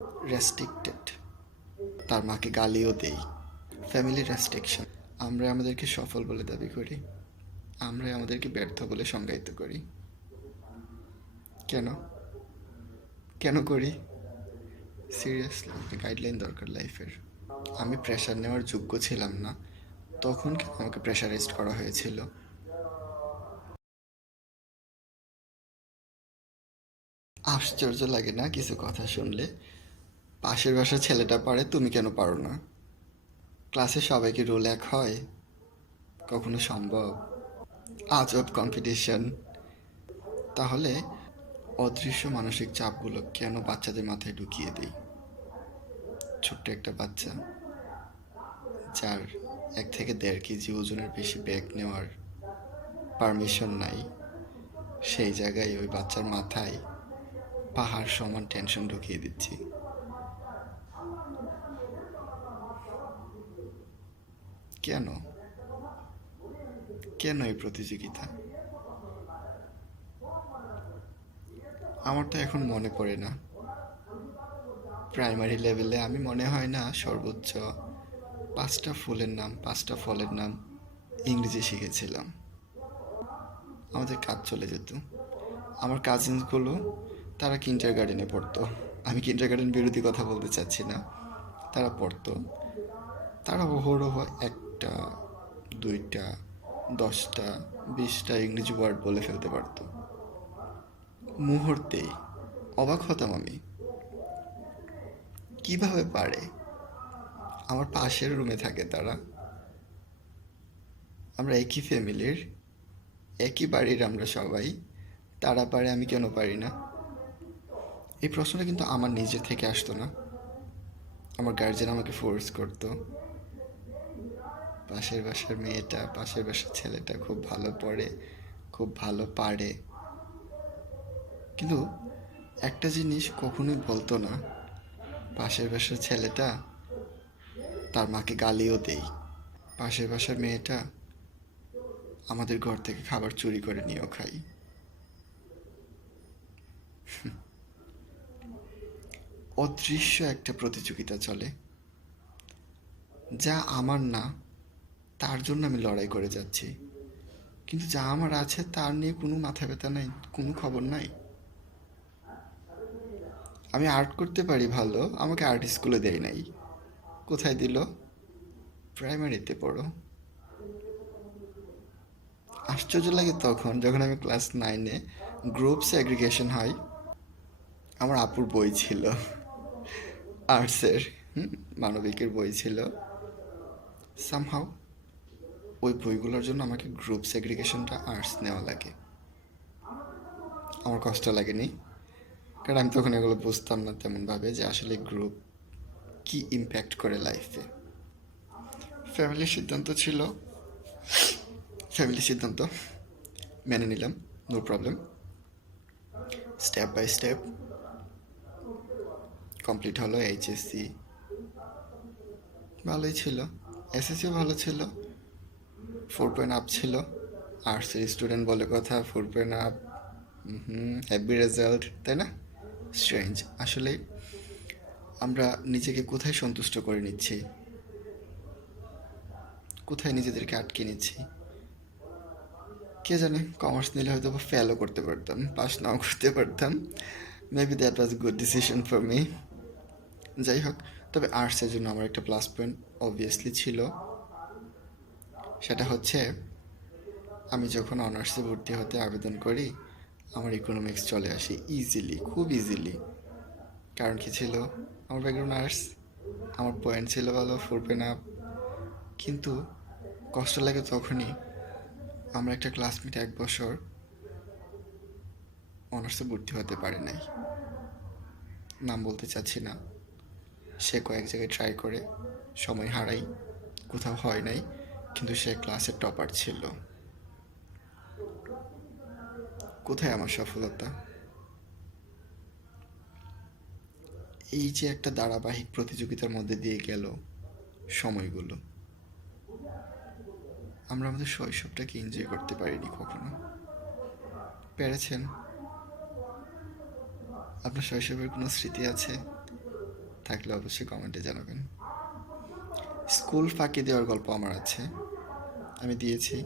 Restricted, তার মাকে গালিও দেই। Family restriction. আমরা আমাদেরকে সফল বলে দাবি করি, আমরা আমাদেরকে ব্যর্থ বলে সংজ্ঞায়িত করি। কেন কেন করি? সিরিয়াসলি একটা গাইডলাইন দরকার লাইফের। আমি প্রেশার নেওয়ার যোগ্য ছিলাম না, তখন কেন আমাকে প্রেশারাইজড করা হয়েছিল? আশ্চর্য লাগে না কিছু কথা শুনলে? পাশের বাসার ছেলেটা পারে, তুমি কেন পারো না? ক্লাসে সবাই কি রোল এক হয়? কখনো সম্ভব? আজব কম্পিটিশন। তাহলে অদৃশ্য মানসিক চাপগুলো কেন বাচ্চাদের মাথায় ঢুকিয়ে দিই? ছোট্ট একটা বাচ্চা যার 1 থেকে 1.5 কেজি ওজনের বেশি ব্যাগ নেওয়ার পারমিশন নাই, সেই জায়গায় ওই বাচ্চার মাথায় পাহাড় সমান টেনশন ঢুকিয়ে দিচ্ছি। কেন কেন এই প্রতিযোগিতা? আমার তো এখন মনে পড়ে না। প্রাইমারি লেভেলে আমি মনে হয় না সর্বোচ্চ 5টা ফুলের নাম 5টা ফলের নাম ইংরেজি শিখেছিলাম। আমাদের কাজ চলে যেত। আমার কাজিনসগুলো তারা কিন্ডারগার্টেনে পড়তো। আমি কিন্ডারগার্টেন বিরোধী কথা বলতে চাচ্ছি না, তারা পড়তো। তারা অহরহ 1টা 2টা 10টা 20টা ইংরেজি ওয়ার্ড বলে ফেলতে পারতো মুহূর্তেই। অবাক হতাম আমি, কিভাবে পারে? আমার পাশের রুমে থাকে তারা, আমরা একই ফ্যামিলির, একই বাড়ির আমরা সবাই। তারা পারে, আমি কেন পারি না? এই প্রশ্নটা কিন্তু আমার নিজের থেকে আসতো না, আমার গার্জেন আমাকে ফোর্স করতো। পাশের বাসার মেয়েটা, পাশের বাসার ছেলেটা খুব ভালো পড়ে, খুব ভালো পারে, কিন্তু একটা জিনিস কখনোই বলতো না, পাশের বাসার ছেলেটা তার মাকে গালিও দেই, পাশের বাসার মেয়েটা আমাদের ঘর থেকে খাবার চুরি করে নিয়েও খাই। অদৃশ্য একটা প্রতিযোগিতা চলে, যা আমার না তার জন্য আমি লড়াই করে যাচ্ছি, কিন্তু যা আমার আছে তার নিয়ে কোনো মাথা ব্যথা নাই, কোনো খবর নাই। আমি আর্ট করতে পারি ভালো, আমাকে আর্ট স্কুলে দেয় নাই। কোথায় দিল? প্রাইমারিতে পড়ো। আশ্চর্য লাগে তখন যখন আমি ক্লাস 9-এ গ্রুপ সেগ্রিগেশন হয়। আমার আপুর বই ছিল আর্টসের, মানবিকের বই ছিল। সামহাও ওই বইগুলোর জন্য আমাকে গ্রুপ সেগ্রিগেশনটা আর্টস নেওয়া লাগে। আমার কষ্ট লাগেনি, কারণ আমি তখন এগুলো বুঝতাম না তেমনভাবে যে আসলে গ্রুপ কি ইম্প্যাক্ট করে লাইফে। ফ্যামিলির সিদ্ধান্ত ছিল, ফ্যামিলির সিদ্ধান্ত মেনে নিলাম, no problem. Step by step complete হলো। এইচএসসি ভালোই ছিল, এসএসসিও ভালো ছিল, 4 পয়েন্ট আপ ছিল। আর্টসের স্টুডেন্ট বলে কথা, 4 পয়েন্ট আপ, হ্যাপি রেজাল্ট, তাই না? স্ট্রেঞ্জ আসলে। আমরা নিজেকে কোথায় সন্তুষ্ট করে নিচ্ছি, কোথায় নিজেদেরকে আটকে নিচ্ছি? কে জানে, কমার্স নিলে হয়তো ফেলও করতে পারতাম, পাস নাও করতে পারতাম। Maybe that was good decision for me. যাই হোক, তবে আর্টসের জন্য আমার একটা প্লাস পয়েন্ট অবভিয়াসলি ছিল। সেটা হচ্ছে আমি যখন অনার্সে ভর্তি হতে আবেদন করি, আমার ইকোনমিক্স চলে আসে ইজিলি, খুব ইজিলি। কারণ কি ছিল? আমার ব্যাকগ্রাউন্ড আর্টস, আমার পয়েন্ট ছিল ভালো, 4 পয়েন্ট আপ। কিন্তু কষ্ট লাগে তখনই, আমরা একটা ক্লাসমেট 1 বছর অনার্সে ভর্তি হতে পারে নাই, নাম বলতে চাচ্ছি না। সে কয়েক জায়গায় ট্রাই করে, সময় হারাই, কোথাও হয় নাই, কিন্তু সে ক্লাসের টপার ছিল। কোথায় আমার সফলতা? এই যে একটা ধারাবাহিক প্রতিযোগিতার মধ্যে দিয়ে গেল সময়গুলো, আমরা আমাদের শৈশবটাকে এনজয় করতে পারিনি কখনো। পেরেছেন? আপনার শৈশবের কোনো স্মৃতি আছে? থাকলে অবশ্যই কমেন্টে জানাবেন। স্কুল ফাঁকি দেওয়ার গল্প আমার আছে, আমি দিয়েছি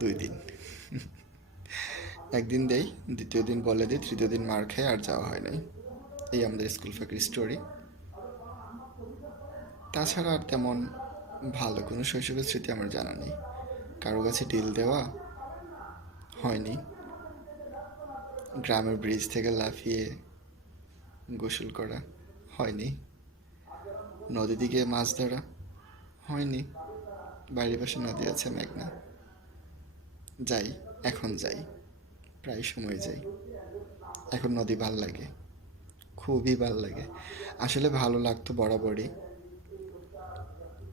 2 দিন। একদিন দেই, দ্বিতীয় দিন বলে দিই, তৃতীয় দিন মার খাই, আর যাওয়া হয় নাই। এই আমাদের স্কুল ফাঁকির স্টোরি। তাছাড়া আর তেমন ভালো কোনো শৈশবের স্মৃতি আমার জানা নেই। কারো কাছে ডিল দেওয়া হয়নি, গ্রামের ব্রিজ থেকে লাফিয়ে গোসল করা হয়নি, নদী দিকে মাছ ধরা হয়নি। বাড়ির পাশে নদী আছে, মেঘনা। যাই, এখন যাই, প্রায় সময় যাই। এখন নদী ভাল লাগে, খুবই ভাল লাগে। আসলে ভালো লাগতো বরাবরই,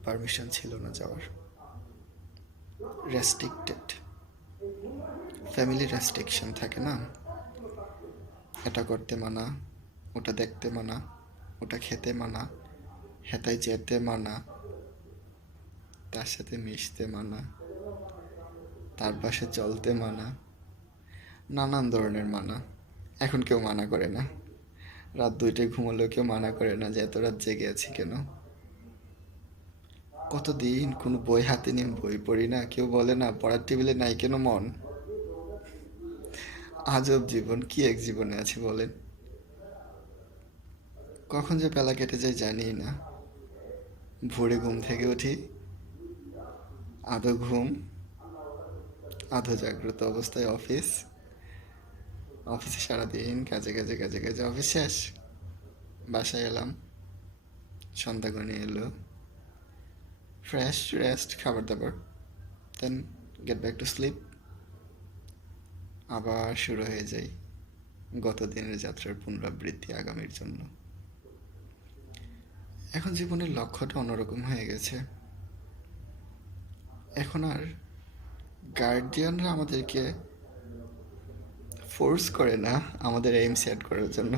পারমিশন ছিল না যাওয়ার, রেস্ট্রিক্টেড, ফ্যামিলি রেস্ট্রিকশন থাকে না, এটা করতে মানা, ওটা দেখতে মানা, ওটা খেতে মানা, হেতায় যেতে মানা, তার সাথে মিশতে মানা, তার পাশে চলতে মানা, নানান ধরনের মানা। এখন কেউ মানা করে না, রাত 2টায় ঘুমালেও কেউ মানা করে না যে এত রাত জেগে আছি কেন। কতদিন কোনো বই হাতে নিয়ে বই পড়ি না, কেউ বলে না পড়ার টেবিলে নাই কেন মন। আজব জীবন, কি এক জীবনে আছি বলেন। কখন যে বেলা কেটে যায় জানি না। ভোরে ঘুম থেকে উঠি, আধো ঘুম আধো জাগ্রত অবস্থায় অফিসে সারাদিন কাজে কাজে কাজে কাজে অফিস শেষ, বাসায় এলাম, সন্ধ্যা ঘনিয়ে এলো, ফ্রেশ রেস্ট, খাবার দাবার, দেন গেট ব্যাক টু স্লিপ। আবার শুরু হয়ে যায় গত দিনের যাত্রার পুনরাবৃত্তি আগামীর জন্য। এখন জীবনের লক্ষ্যটা অন্যরকম হয়ে গেছে। এখন আর গার্ডিয়ানরা আমাদেরকে ফোর্স করে না আমাদের এইম সেট করার জন্য,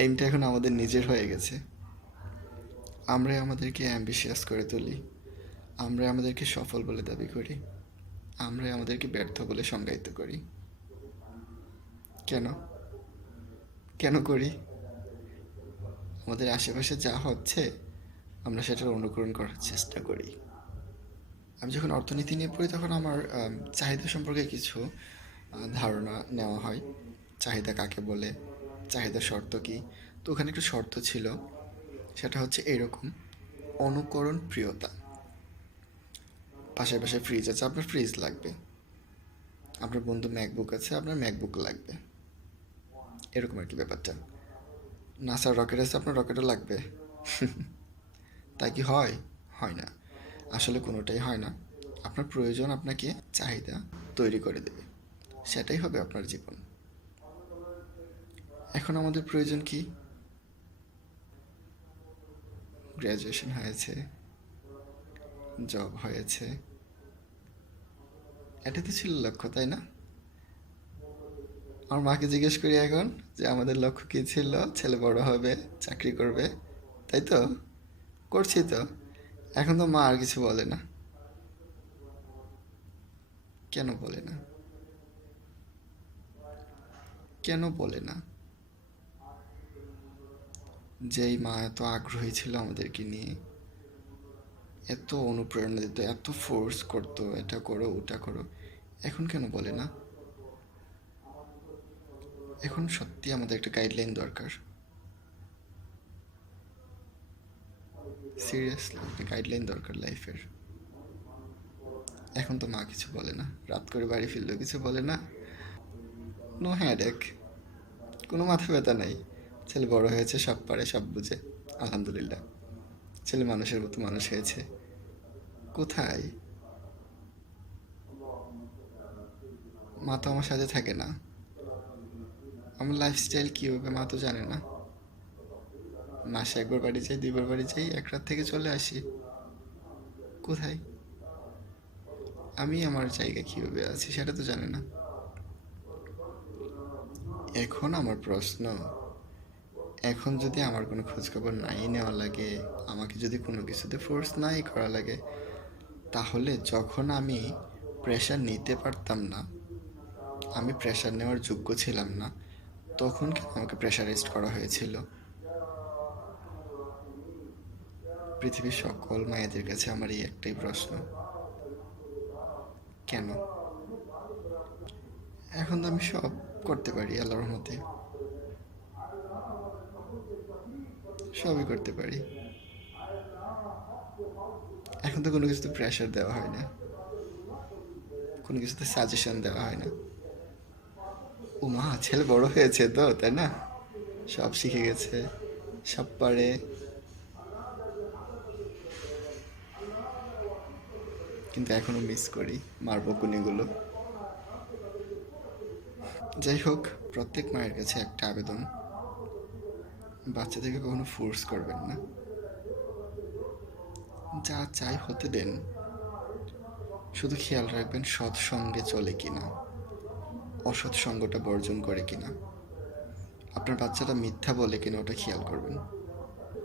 এইমটা এখন আমাদের নিজের হয়ে গেছে। আমরাই আমাদেরকে অ্যাম্বিশিয়াস করে তুলি, আমরাই আমাদেরকে সফল বলে দাবি করি, আমরাই আমাদেরকে ব্যর্থ বলে সংজ্ঞায়িত করি। কেন কেন করি? আমাদের আশেপাশে যা হচ্ছে আমরা সেটার অনুকরণ করার চেষ্টা করি। আমি যখন অর্থনীতি নিয়ে পড়ি তখন আমার চাহিদা সম্পর্কে কিছু ধারণা নেওয়া হয়। চাহিদা কাকে বলে, চাহিদা শর্ত কী। তো ওখানে একটু শর্ত ছিল, সেটা হচ্ছে এরকম: অনুকরণ প্রিয়তা। পাশে পাশে ফ্রিজ আছে, আপনার ফ্রিজ লাগবে। আপনার বন্ধু ম্যাকবুক আছে, আপনার ম্যাকবুক লাগবে। এরকম আর কি ব্যাপারটা। নাসার রকেট আছে, আপনার রকেটও লাগবে। তাই কি হয়? হয় না, আসলে কোনোটাই হয় না। আপনার প্রয়োজন আপনাকে চাহিদা তৈরি করে দেবে, সেটাই হবে আপনার জীবন। এখন আমাদের প্রয়োজন কি? গ্র্যাজুয়েশন হয়েছে, জব হয়েছে, এটাই তো ছিল লক্ষ্য, তাই না? আমার মাকে জিজ্ঞেস করি এখন যে আমাদের লক্ষ্য কী ছিল, ছেলে বড় হবে, চাকরি করবে, তাই তো করছি তো। এখন তো মা আর কিছু বলে না। কেন বলে না? কেন বলে না? যেই মা এত আগ্রহী ছিল আমাদেরকে নিয়ে, এত অনুপ্রেরণা দিত, এত ফোর্স করতো এটা করো ওটা করো, এখন কেন বলে না? এখন সত্যি আমাদের একটা গাইডলাইন দরকার। সিরিয়াসলি একটা গাইডলাইন দরকার লাইফের। এখন তো মা কিছু বলে না, রাত করে বাড়ি ফিরলেও কিছু বলে না। নো হ্যাডেক, কোনো মাথা ব্যথা নাই। ছেলে বড় হয়েছে, সব পারে, সব বুঝে, আলহামদুলিল্লাহ। ছেলে মানুষের মতো মানুষ হয়েছে। কোথায়? মা তো আমার সাথে থাকে না, আমার লাইফস্টাইল কী হবে মা তো জানে না। মাসে একবার বাড়ি যাই, 2বার বাড়ি যাই, এক রাত থেকে চলে আসি। কোথায়? আমি আমার জায়গা কীভাবে আছি সেটা তো জানে না। এখন আমার প্রশ্ন, এখন যদি আমার কোনো খোঁজখবর নাই নেওয়া লাগে, আমাকে যদি কোনো কিছুতে ফোর্স নাই করা লাগে, তাহলে যখন আমি প্রেশার নিতে পারতাম না, আমি প্রেশার নেওয়ার যোগ্য ছিলাম না, তখন কেন আমাকে প্রেশারাইজড করা হয়েছিল? পৃথিবীর সকল মায়েদের কাছে আমার এই একটাই প্রশ্ন, কেন? এখন তো আমি সব করতে পারি আল্লাহর রহমতে, সবই করতে পারি। এখন তো কোনো কিছুতে প্রেশার দেওয়া হয় না, কোনো কিছুতে সাজেশন দেওয়া হয় না। ও মা, ছেলে বড় হয়েছে তো, তাই না? সব শিখে গেছে, সব পারে। কিন্তু এখনো মিস করি মার বকুনিগুলো। যাই হোক, প্রত্যেক মায়ের কাছে একটা আবেদন, বাচ্চাদেরকে কখনো ফোর্স করবেন না, যা চাই হতে দেন। শুধু খেয়াল রাখবেন সৎ সঙ্গে চলে কিনা, অসৎ সঙ্গটা বর্জন করে কিনা, আপনার বাচ্চাটা মিথ্যা বলে কিনা ওটা খেয়াল করবেন।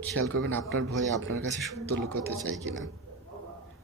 খেয়াল করবেন আপনার ভয়ে আপনার কাছে সত্য লুকোতে চাই কিনা।